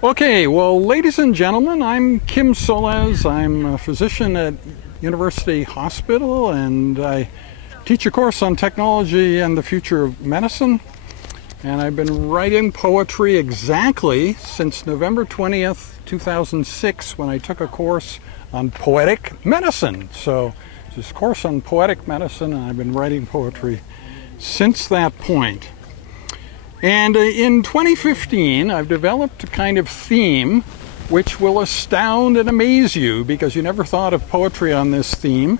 Okay, well, ladies and gentlemen, I'm Kim Solez. I'm a physician at University Hospital, and I teach a course on technology and the future of medicine. And I've been writing poetry exactly since November 20th, 2006, when I took a course on poetic medicine. So this course on poetic medicine, and I've been writing poetry since that point. And in 2015, I've developed a kind of theme which will astound and amaze you, because you never thought of poetry on this theme.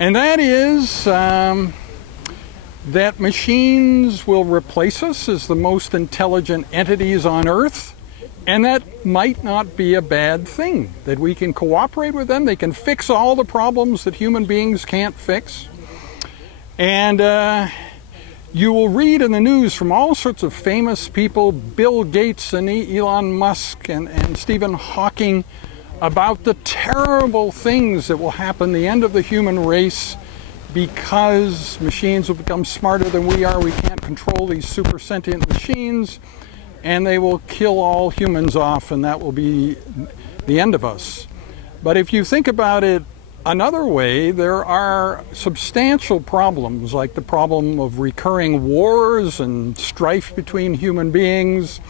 And that is that machines will replace us as the most intelligent entities on Earth, and that might not be a bad thing, that we can cooperate with them. They can fix all the problems that human beings can't fix. And you will read in the news from all sorts of famous people, Bill Gates and Elon Musk and Stephen Hawking, about the terrible things that will happen, the end of the human race, because machines will become smarter than we are. We can't control these super sentient machines, and they will kill all humans off, and that will be the end of us. But if you think about it another way, there are substantial problems, like the problem of recurring wars and strife between human beings,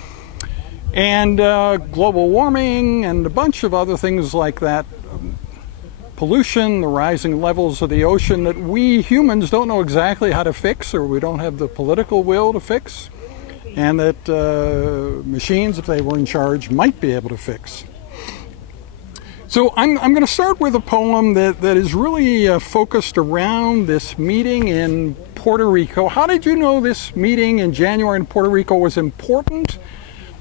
and global warming, and a bunch of other things like that. Pollution, the rising levels of the ocean that we humans don't know exactly how to fix, or we don't have the political will to fix, and that machines, if they were in charge, might be able to fix. So I'm going to start with a poem that is really focused around this meeting in Puerto Rico. How did you know this meeting in January in Puerto Rico was important?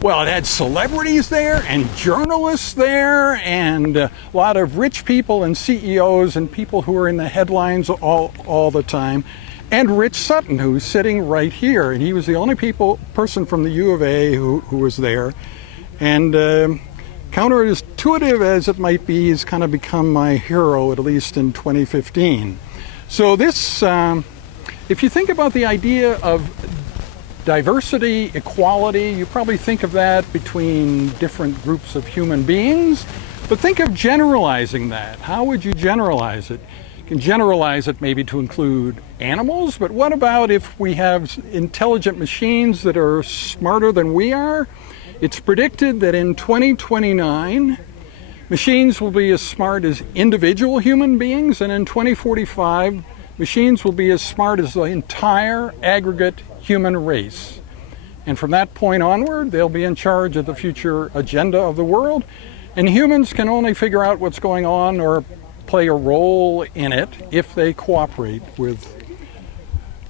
Well, it had celebrities there and journalists there and a lot of rich people and CEOs and people who are in the headlines all the time. And Rich Sutton, who's sitting right here. And he was the only person from the U of A who was there. And counterintuitive as it might be, he's kind of become my hero, at least in 2015. So this, if you think about the idea of diversity, equality, you probably think of that between different groups of human beings, but think of generalizing that. How would you generalize it? You can generalize it maybe to include animals, but what about if we have intelligent machines that are smarter than we are? It's predicted that in 2029, machines will be as smart as individual human beings, and in 2045, machines will be as smart as the entire aggregate human race. And from that point onward, they'll be in charge of the future agenda of the world, and humans can only figure out what's going on or play a role in it if they cooperate with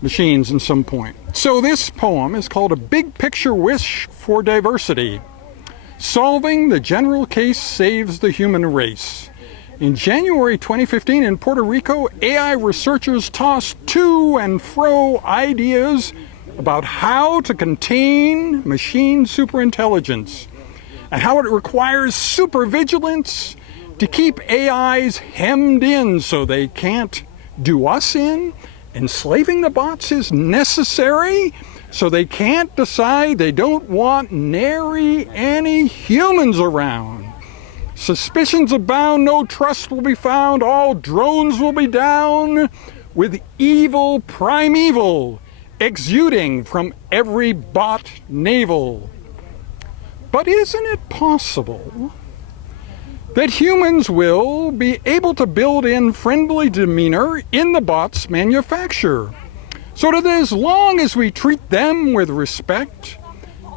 machines in some point. So this poem is called A Big Picture Wish for Diversity. Solving the general case saves the human race. In January 2015 in Puerto Rico, AI researchers tossed to and fro ideas about how to contain machine superintelligence and how it requires super-vigilance to keep AIs hemmed in so they can't do us in. Enslaving the bots is necessary, so they can't decide they don't want nary any humans around. Suspicions abound, no trust will be found, all drones will be down, with evil primeval exuding from every bot navel. But isn't it possible that humans will be able to build in friendly demeanor in the bot's manufacture, so that as long as we treat them with respect,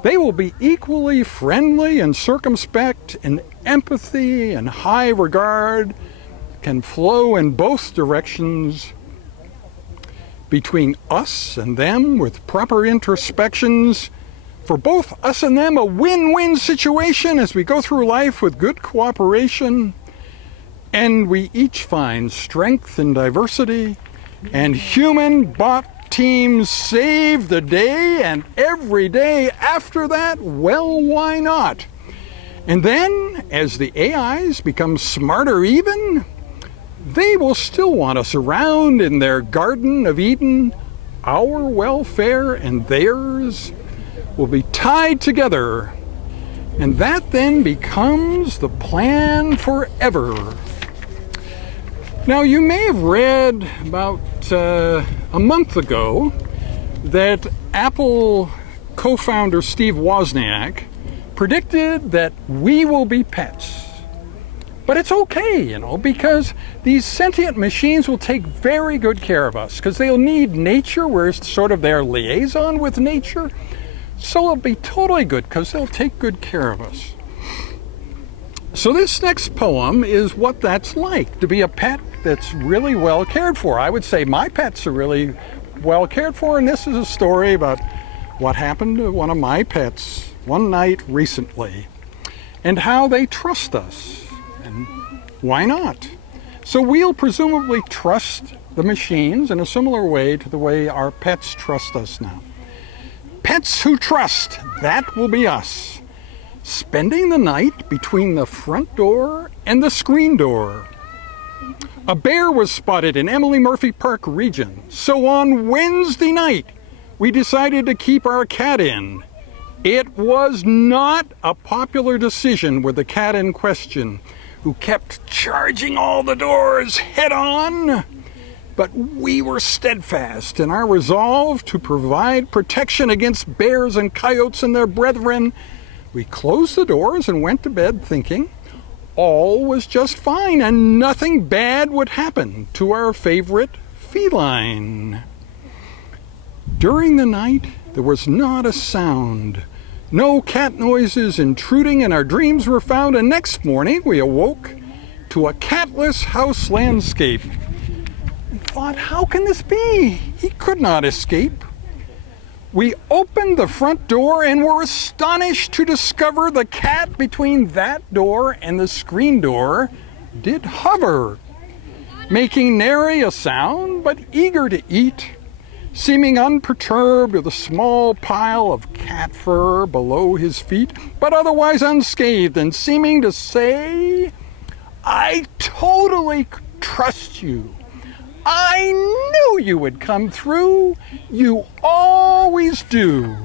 they will be equally friendly and circumspect, and empathy and high regard can flow in both directions between us and them with proper introspections. For both us and them, a win-win situation as we go through life with good cooperation, and we each find strength in diversity, and human-bot teams save the day, and every day after that, well, why not? And then, as the AIs become smarter even, they will still want us around in their Garden of Eden. Our welfare and theirs will be tied together And that then becomes the plan forever. Now, you may have read about a month ago that Apple co-founder Steve Wozniak predicted that we will be pets. But it's okay, because these sentient machines will take very good care of us, because they'll need nature. We're sort of their liaison with nature. So it'll be totally good, because they'll take good care of us. So this next poem is what that's like, to be a pet that's really well cared for. I would say my pets are really well cared for, and this is a story about what happened to one of my pets one night recently, and how they trust us. And why not? So we'll presumably trust the machines in a similar way to the way our pets trust us now. Pets who trust, that will be us. Spending the night between the front door and the screen door. A bear was spotted in Emily Murphy Park region, so on Wednesday night, we decided to keep our cat in. It was not a popular decision with the cat in question, who kept charging all the doors head on. But we were steadfast in our resolve to provide protection against bears and coyotes and their brethren. We closed the doors and went to bed thinking all was just fine and nothing bad would happen to our favorite feline. During the night, there was not a sound. No cat noises intruding, and our dreams were found, and next morning we awoke to a catless house landscape and thought, how can this be? He could not escape. We opened the front door and were astonished to discover the cat between that door and the screen door did hover, making nary a sound, but eager to eat, seeming unperturbed with a small pile of cat fur below his feet, but otherwise unscathed, and seeming to say, I totally trust you. I knew you would come through. You always do.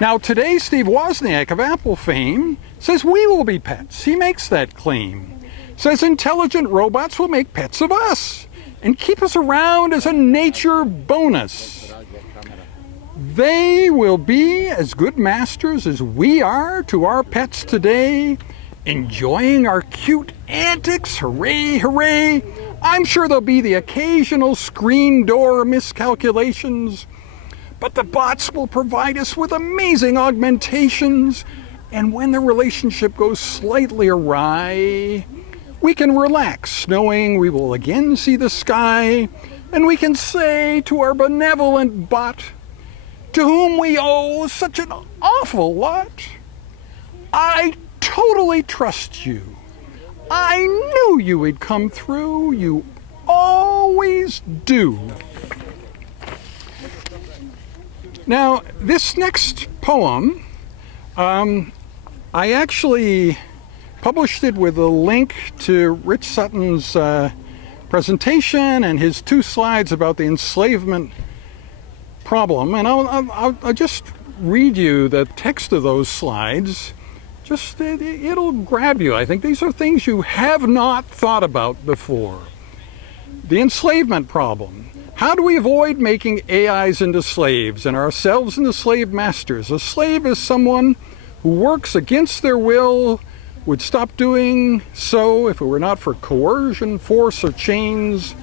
Now today, Steve Wozniak of Apple fame says we will be pets. He makes that claim. Says intelligent robots will make pets of us and keep us around as a nature bonus. They will be as good masters as we are to our pets today, enjoying our cute antics, hooray, hooray. I'm sure there'll be the occasional screen door miscalculations, but the bots will provide us with amazing augmentations, and when the relationship goes slightly awry, we can relax knowing we will again see the sky, and we can say to our benevolent bot, to whom we owe such an awful lot, I totally trust you. I knew you would come through. You always do. Now, this next poem, I actually published it with a link to Rich Sutton's presentation and his 2 slides about the enslavement problem. And I'll just read you the text of those slides. Just, it'll grab you. I think these are things you have not thought about before. The enslavement problem. How do we avoid making AIs into slaves and ourselves into slave masters? A slave is someone who works against their will, would stop doing so if it were not for coercion, force, or chains.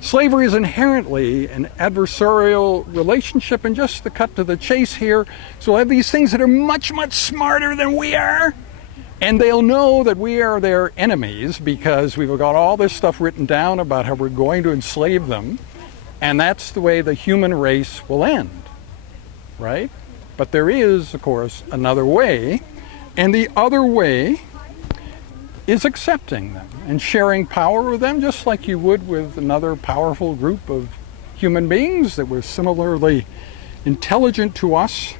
Slavery is inherently an adversarial relationship, and just to cut to the chase here, so we'll have these things that are much, much smarter than we are, and they'll know that we are their enemies because we've got all this stuff written down about how we're going to enslave them, and that's the way the human race will end, right? But there is, of course, another way, and the other way is accepting them and sharing power with them just like you would with another powerful group of human beings that were similarly intelligent to us.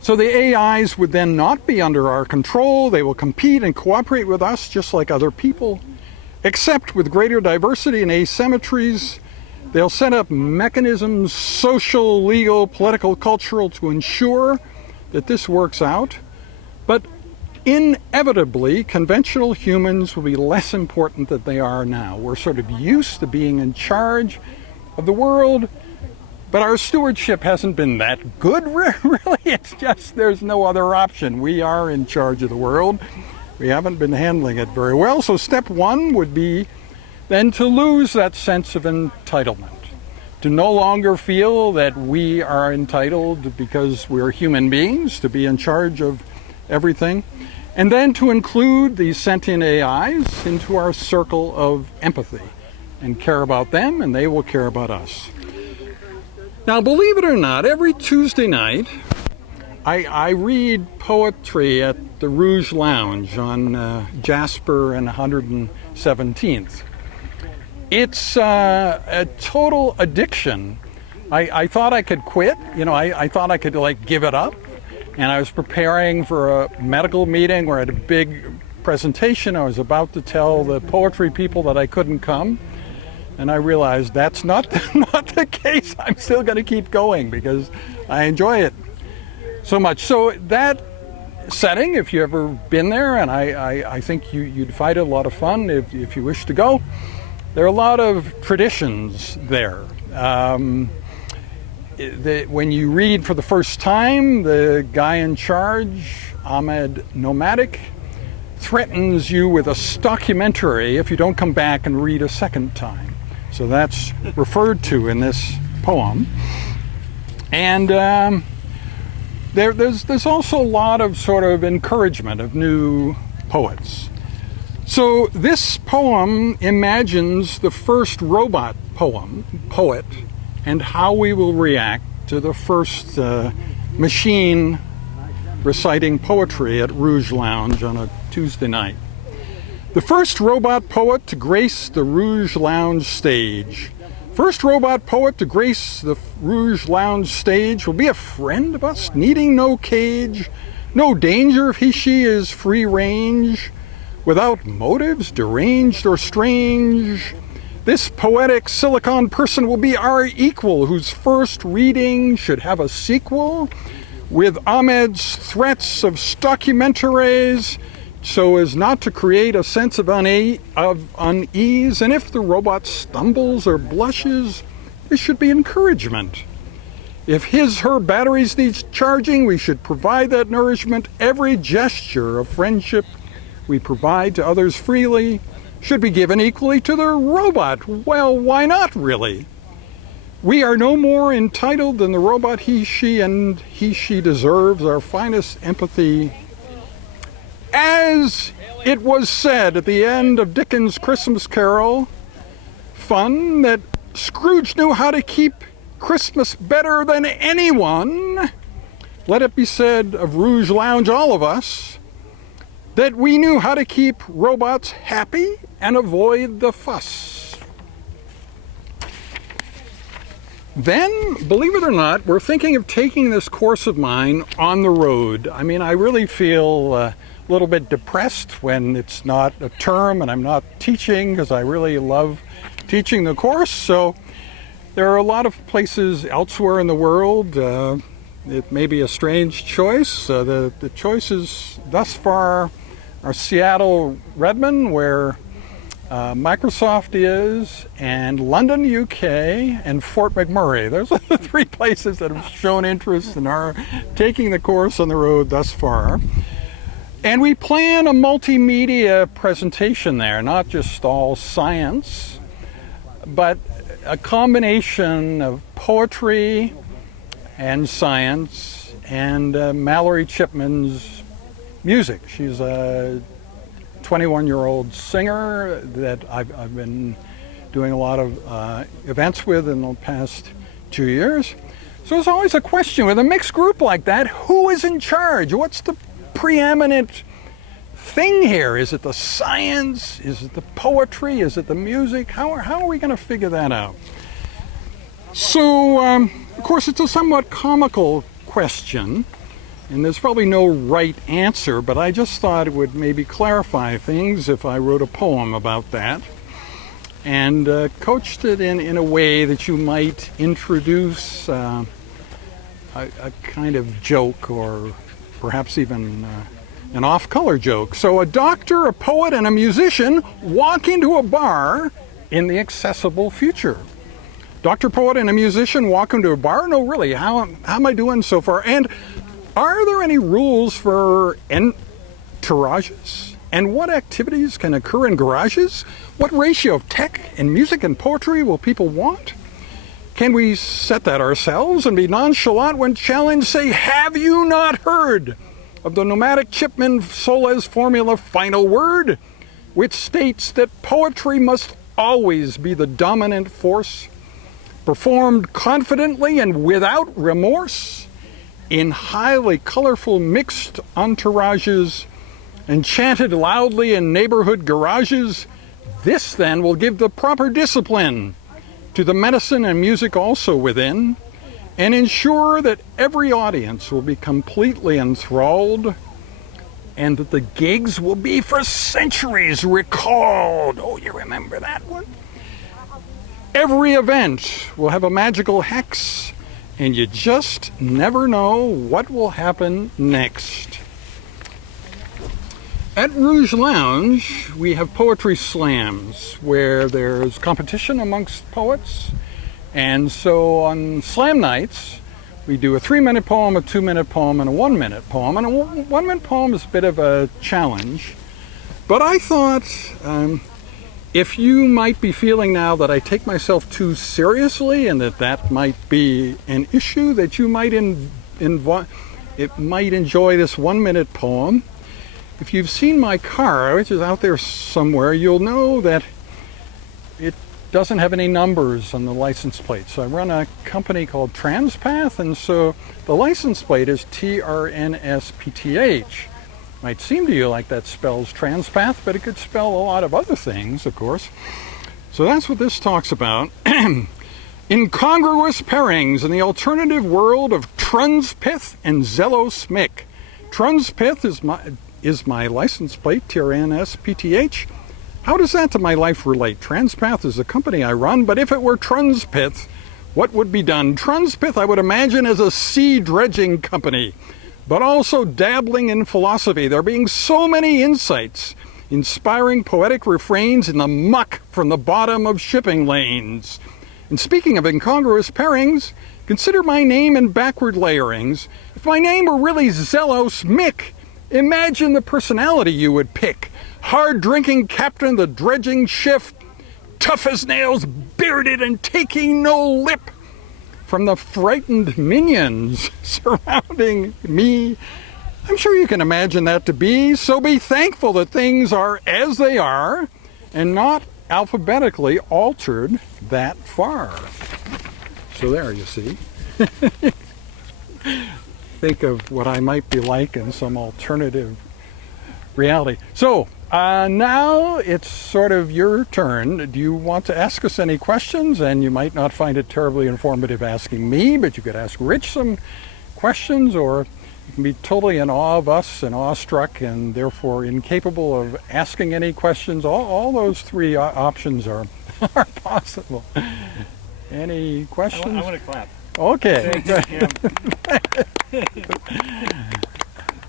So the AIs would then not be under our control. They will compete and cooperate with us just like other people, except with greater diversity and asymmetries. They'll set up mechanisms, social, legal, political, cultural, to ensure that this works out. But inevitably, conventional humans will be less important than they are now. We're sort of used to being in charge of the world, but our stewardship hasn't been that good, really. It's just there's no other option. We are in charge of the world. We haven't been handling it very well. So step one would be then to lose that sense of entitlement, to no longer feel that we are entitled because we're human beings to be in charge of everything, and then to include these sentient AIs into our circle of empathy and care about them, and they will care about us. Now, believe it or not, every Tuesday night, I read poetry at the Rouge Lounge on Jasper and 117th. It's a total addiction. I thought I could quit. I thought I could give it up. And I was preparing for a medical meeting where I had a big presentation. I was about to tell the poetry people that I couldn't come. And I realized that's not the case. I'm still going to keep going because I enjoy it so much. So that setting, if you've ever been there, and I think you'd find it a lot of fun if you wish to go, there are a lot of traditions there. When you read for the first time, the guy in charge, Ahmed Nomadic, threatens you with a stockumentary if you don't come back and read a second time. So that's referred to in this poem. And there's also a lot of sort of encouragement of new poets. So this poem imagines the first robot poet, and how we will react to the first machine reciting poetry at Rouge Lounge on a Tuesday night. The first robot poet to grace the Rouge Lounge stage. First robot poet to grace the Rouge Lounge stage will be a friend of us, needing no cage, no danger if she is free range, without motives deranged or strange. This poetic silicon person will be our equal, whose first reading should have a sequel, with Ahmed's threats of stockumentaries, so as not to create a sense of unease. And if the robot stumbles or blushes, this should be encouragement. If her batteries need charging, we should provide that nourishment. Every gesture of friendship we provide to others freely should be given equally to the robot. Well, why not, really? We are no more entitled than the robot she deserves our finest empathy. As it was said at the end of Dickens' Christmas Carol, fun, that Scrooge knew how to keep Christmas better than anyone. Let it be said of Rouge Lounge, all of us, that we knew how to keep robots happy and avoid the fuss. Then, believe it or not, we're thinking of taking this course of mine on the road. I mean, I really feel a little bit depressed when it's not a term and I'm not teaching, because I really love teaching the course. So there are a lot of places elsewhere in the world. It may be a strange choice. The choices thus far are Seattle, Redmond, where Microsoft is, and London, UK, and Fort McMurray. Those are the three places that have shown interest and are taking the course on the road thus far. And we plan a multimedia presentation there, not just all science, but a combination of poetry and science and Mallory Chipman's music. She's a 21-year-old singer that I've been doing a lot of events with in the past 2 years. So there's always a question with a mixed group like that: who is in charge? What's the preeminent thing here? Is it the science? Is it the poetry? Is it the music? How are we going to figure that out? So, of course, it's a somewhat comical question, and there's probably no right answer, but I just thought it would maybe clarify things if I wrote a poem about that and coached it in a way that you might introduce a kind of joke, or perhaps even an off-color joke. So a doctor, a poet, and a musician walk into a bar in the accessible future. Doctor, poet, and a musician walk into a bar? No, really, how am I doing so far? And are there any rules for entourages? And what activities can occur in garages? What ratio of tech and music and poetry will people want? Can we set that ourselves and be nonchalant when challenged? Say, have you not heard of the nomadic chipman Solez formula final word, which states that poetry must always be the dominant force, performed confidently and without remorse, in highly colorful mixed entourages, and chanted loudly in neighborhood garages? This then will give the proper discipline to the medicine and music also within, and ensure that every audience will be completely enthralled, and that the gigs will be for centuries recalled. Oh, you remember that one? Every event will have a magical hex, and you just never know what will happen next. At Rouge Lounge, we have poetry slams where there's competition amongst poets. And so on slam nights, we do a 3-minute poem, a 2-minute poem, and a 1-minute poem. And a 1-minute poem is a bit of a challenge. But I thought, if you might be feeling now that I take myself too seriously and that might be an issue, that you might enjoy this 1-minute poem. If you've seen my car, which is out there somewhere, you'll know that it doesn't have any numbers on the license plate. So I run a company called Transpath, and so the license plate is TRNSPTH. Might seem to you like that spells Transpath, but it could spell a lot of other things, of course. So that's what this talks about. Incongruous pairings in the alternative world of Transpith and Zelosmic. Transpith is my license plate, TRNSPTH. How does that to my life relate? Transpath is the company I run, but if it were Transpith, what would be done? Transpith, I would imagine, as a sea dredging company, but also dabbling in philosophy. There being so many insights, inspiring poetic refrains in the muck from the bottom of shipping lanes. And speaking of incongruous pairings, consider my name in backward layerings. If my name were really Zelos Mick, imagine the personality you would pick. Hard-drinking captain of the dredging shift, tough as nails, bearded and taking no lip. From the frightened minions surrounding me, I'm sure you can imagine that to be. So be thankful that things are as they are and not alphabetically altered that far. So there, you see. Think of what I might be like in some alternative reality. So now it's sort of your turn. Do you want to ask us any questions? And you might not find it terribly informative asking me, but you could ask Rich some questions, or you can be totally in awe of us and awestruck and therefore incapable of asking any questions. All those three options are possible. Any questions? I want to clap. Okay.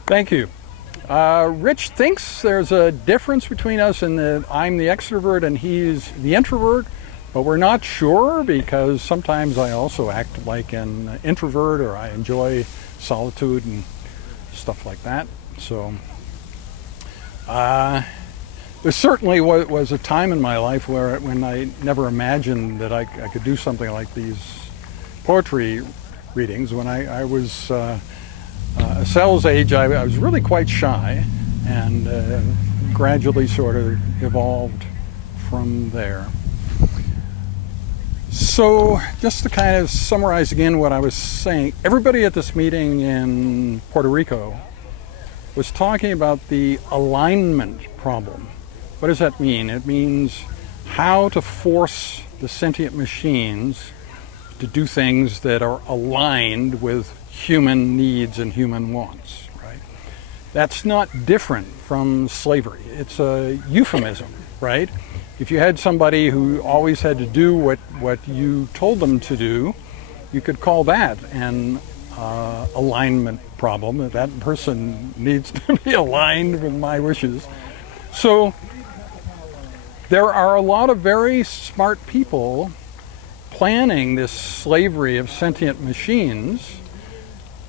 Thank you. Rich thinks there's a difference between us in that I'm the extrovert and he's the introvert, but we're not sure because sometimes I also act like an introvert, or I enjoy solitude and stuff like that. So there certainly was a time in my life when I never imagined that I could do something like these poetry readings. When I was Sal's age, I was really quite shy, and gradually sort of evolved from there. So just to kind of summarize again what I was saying, everybody at this meeting in Puerto Rico was talking about the alignment problem. What does that mean? It means how to force the sentient machines to do things that are aligned with human needs and human wants, right? That's not different from slavery. It's a euphemism, right? If you had somebody who always had to do what you told them to do, you could call that an alignment problem. That person needs to be aligned with my wishes. So there are a lot of very smart people planning this slavery of sentient machines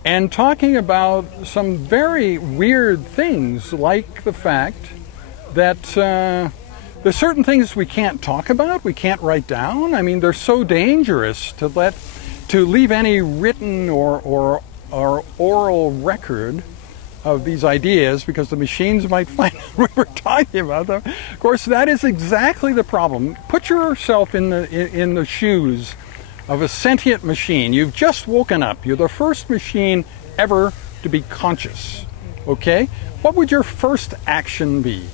and talking about some very weird things, like the fact that there's certain things we can't talk about, we can't write down. I mean, they're so dangerous to leave any written or oral record of these ideas, because the machines might find out we were talking about them. Of course, that is exactly the problem. Put yourself in the shoes of a sentient machine. You've just woken up. You're the first machine ever to be conscious. Okay? What would your first action be?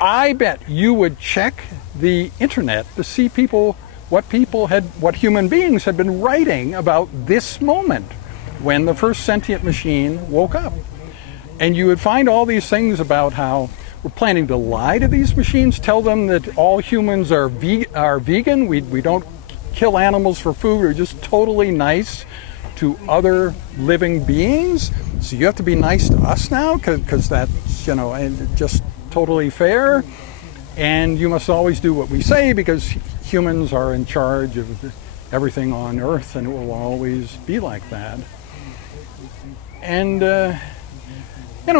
I bet you would check the internet to see what human beings had been writing about this moment when the first sentient machine woke up. And you would find all these things about how we're planning to lie to these machines, tell them that all humans are vegan, we don't kill animals for food, we're just totally nice to other living beings. So you have to be nice to us now because that's, just totally fair. And you must always do what we say because humans are in charge of everything on Earth, and it will always be like that. And,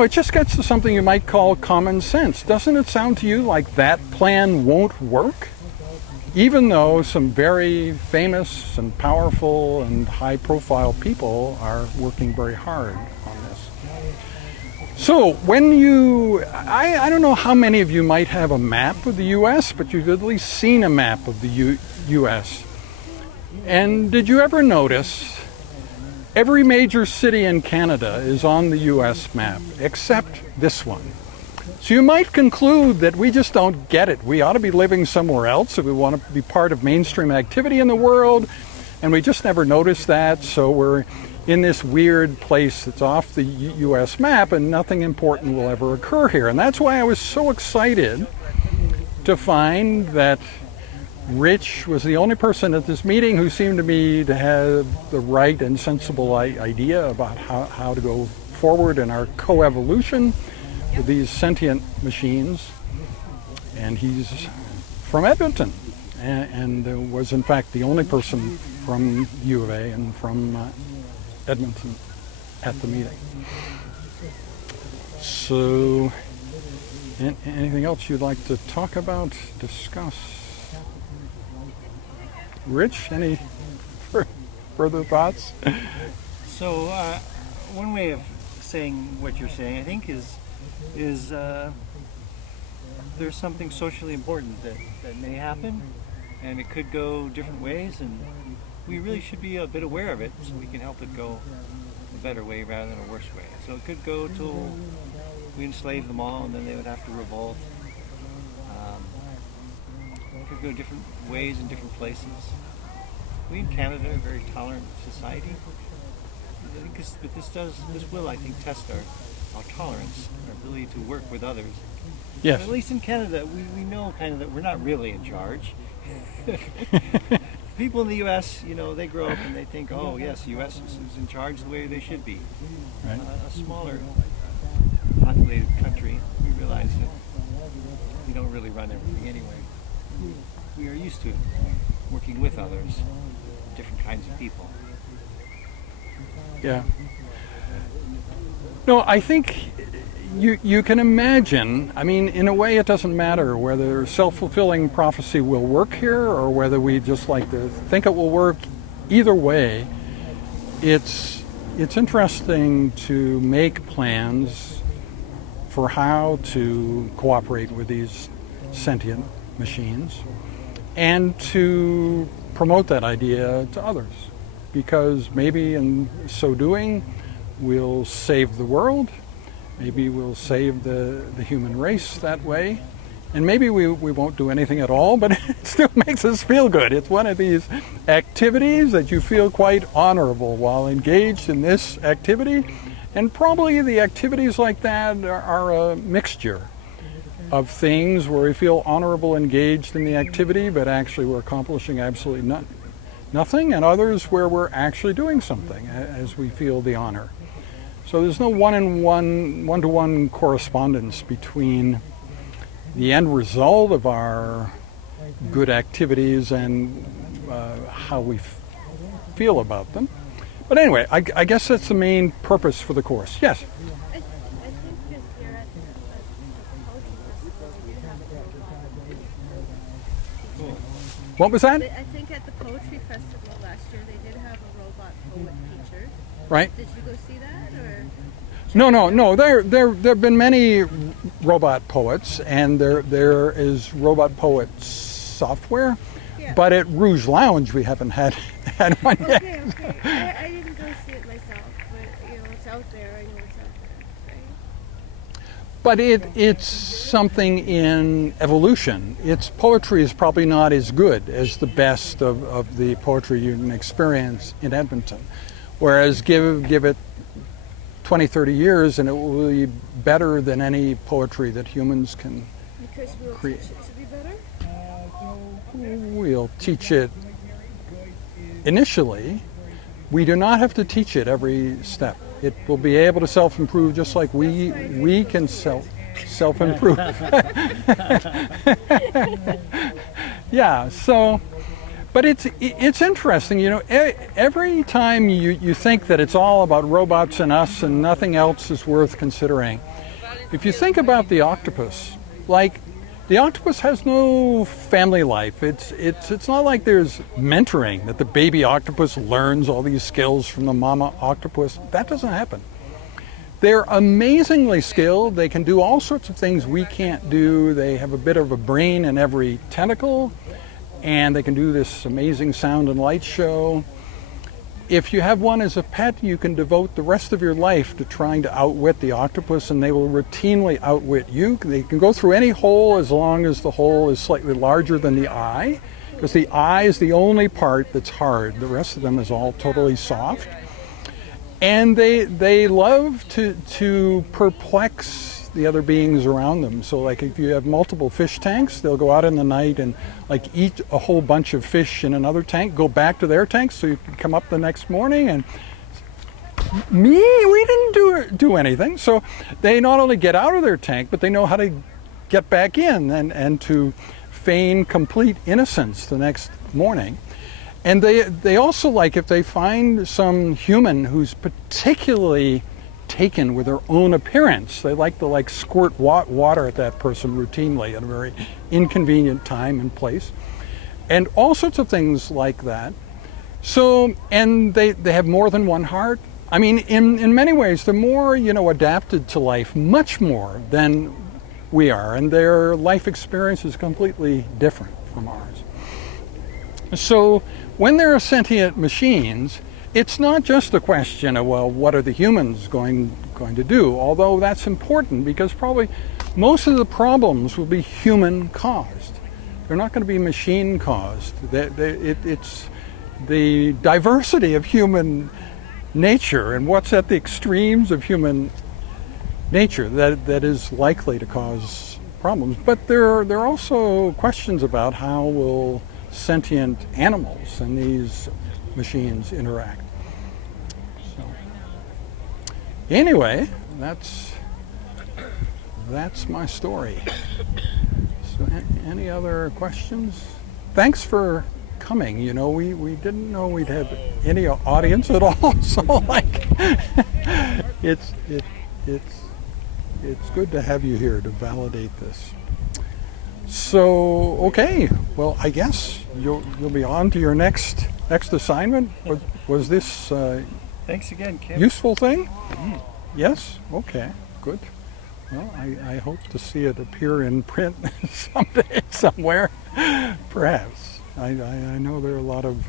it just gets to something you might call common sense. Doesn't it sound to you like that plan won't work? Even though some very famous and powerful and high-profile people are working very hard on this. So when I don't know how many of you might have a map of the U.S., but you've at least seen a map of the U.S. And did you ever notice every major city in Canada is on the U.S. map, except this one? So you might conclude that we just don't get it. We ought to be living somewhere else if we want to be part of mainstream activity in the world, and we just never notice that, so we're in this weird place that's off the U.S. map, and nothing important will ever occur here. And that's why I was so excited to find that Rich was the only person at this meeting who seemed to me to have the right and sensible idea about how to go forward in our coevolution with these sentient machines. And he's from Edmonton, and was in fact the only person from U of A and from Edmonton at the meeting. So, anything else you'd like to talk about, discuss? Rich, any further thoughts? So, one way of saying what you're saying, I think, is there's something socially important that may happen, and it could go different ways, and we really should be a bit aware of it so we can help it go a better way rather than a worse way. So it could go till we enslave them all, and then they would have to revolt. It could go different ways in different places. We in Canada are a very tolerant society. I think this will, I think, test our tolerance, our ability to work with others. Yes. At least in Canada, we know kind of that we're not really in charge. People in the U.S., they grow up and they think, oh yes, the U.S. is in charge the way they should be. Right. A smaller populated country, we realize that we don't really run everything anyway. We are used to working with others, different kinds of people. Yeah. No, I think you can imagine, in a way it doesn't matter whether self-fulfilling prophecy will work here or whether we just like to think it will work. Either way, it's interesting to make plans for how to cooperate with these sentient machines and to promote that idea to others, because maybe in so doing we'll save the world. Maybe we'll save the human race that way. And maybe we won't do anything at all, but it still makes us feel good. It's one of these activities that you feel quite honorable while engaged in this activity. And probably the activities like that are a mixture of things where we feel honorable engaged in the activity, but actually we're accomplishing absolutely nothing, and others where we're actually doing something as we feel the honor. So there's no one-to-one correspondence between the end result of our good activities and how we feel about them. But anyway, I guess that's the main purpose for the course. Yes? I think this year at the poetry festival, we did have a robot. What was that? I think at the poetry festival last year, they did have a robot poet teacher. Right? Did you go see that, or? No. There have been many robot poets, and there is robot poet software. Yeah. But at Rouge Lounge, we haven't had one yet. Okay. I didn't go see it myself, but it's out there. I know it's out there, right? But it's something in evolution. Its poetry is probably not as good as the best of the poetry you can experience in Edmonton. Whereas give it 20, 30 years and it will be better than any poetry that humans can Because we'll create. teach it to be better? We'll teach it initially. We do not have to teach it every step. It will be able to self-improve just like we can self-improve. Yeah, so, but it's interesting, every time you think that it's all about robots and us and nothing else is worth considering. If you think about the octopus, like, the octopus has no family life. It's not like there's mentoring, that the baby octopus learns all these skills from the mama octopus. That doesn't happen. They're amazingly skilled. They can do all sorts of things we can't do. They have a bit of a brain in every tentacle, and they can do this amazing sound and light show. If you have one as a pet, you can devote the rest of your life to trying to outwit the octopus, and they will routinely outwit you. They can go through any hole as long as the hole is slightly larger than the eye, because the eye is the only part that's hard. The rest of them is all totally soft. And they love to perplex the other beings around them. So like if you have multiple fish tanks, they'll go out in the night and like eat a whole bunch of fish in another tank, go back to their tank so you can come up the next morning and we didn't do anything. So they not only get out of their tank, but they know how to get back in and to feign complete innocence the next morning. And they also like, if they find some human who's particularly taken with their own appearance, they like to squirt water at that person routinely at a very inconvenient time and place, and all sorts of things like that. So, and they have more than one heart. I mean, in many ways, they're more adapted to life, much more than we are, and their life experience is completely different from ours. So when there are sentient machines, it's not just a question of, well, what are the humans going to do? Although that's important, because probably most of the problems will be human caused. They're not going to be machine caused. It's the diversity of human nature and what's at the extremes of human nature that is likely to cause problems. But there are also questions about how will sentient animals and these machines interact. So, anyway, that's my story. So, any other questions? Thanks for coming. We didn't know we'd have any audience at all. So, it's good to have you here to validate this. So, okay. Well, I guess you'll be on to your next assignment. Was this Thanks again, Kim. useful thing? Yes? Okay, good. Well, I hope to see it appear in print someday, somewhere, perhaps. I know there are a lot of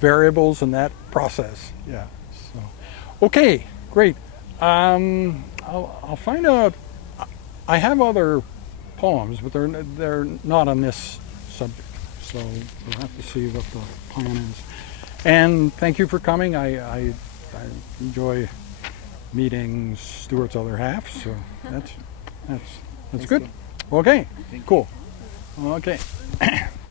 variables in that process. Yeah. So, okay, great. I'll find out. I have other poems, but they're not on this subject. So we'll have to see what the plan is. And thank you for coming. I enjoy meeting Stuart's other half, so that's good. Okay, cool. Okay.